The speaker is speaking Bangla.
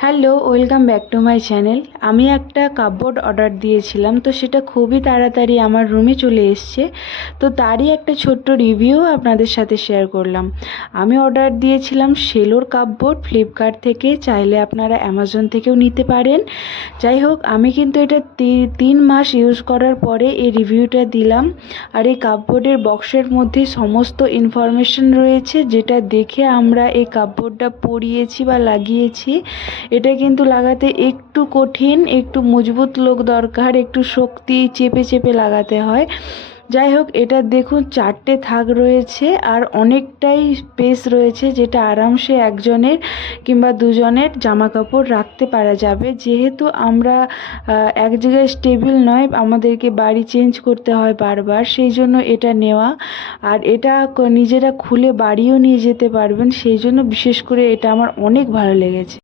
Hello, welcome back to my channel. আমি একটা কাপবোর্ড অর্ডার দিয়েছিলাম, তো সেটা খুবই তাড়াতাড়ি আমার রুমে চলে এসছে। তো তারই একটা ছোট্ট রিভিউ আপনাদের সাথে শেয়ার করলাম। আমি অর্ডার দিয়েছিলাম সেলোর কাপবোর্ড ফ্লিপকার্ট থেকে, চাইলে আপনারা অ্যামাজন থেকেও নিতে পারেন। যাই হোক, আমি কিন্তু এটা 3 মাস ইউজ করার পরে এই রিভিউটা দিলাম। আর এই কাপবোর্ডের বক্সের মধ্যে সমস্ত ইনফরমেশন রয়েছে, যেটা দেখে আমরা এই কাপবোর্ডটা পরিয়েছি বা লাগিয়েছি। এটা কিন্তু লাগাতে একটু কঠিন, একটু মজবুত লোক দরকার, একটু শক্তি চেপে চেপে লাগাতে হয়। যাই হোক, এটা দেখুন 4টে থাক রয়েছে আর অনেকটাই স্পেস রয়েছে, যেটা আরামসে একজনের কিংবা দুজনের জামা কাপড় রাখতে পারা যাবে। যেহেতু আমরা এক জায়গায় স্টেবল নয়, আমাদেরকে বাড়ি চেঞ্জ করতে হয় বারবার, সেই জন্য এটা নেওয়া। আর এটা নিজেরা খুলে বাড়িও নিয়ে যেতে পারবেন, সেই জন্য বিশেষ করে এটা আমার অনেক ভালো লেগেছে।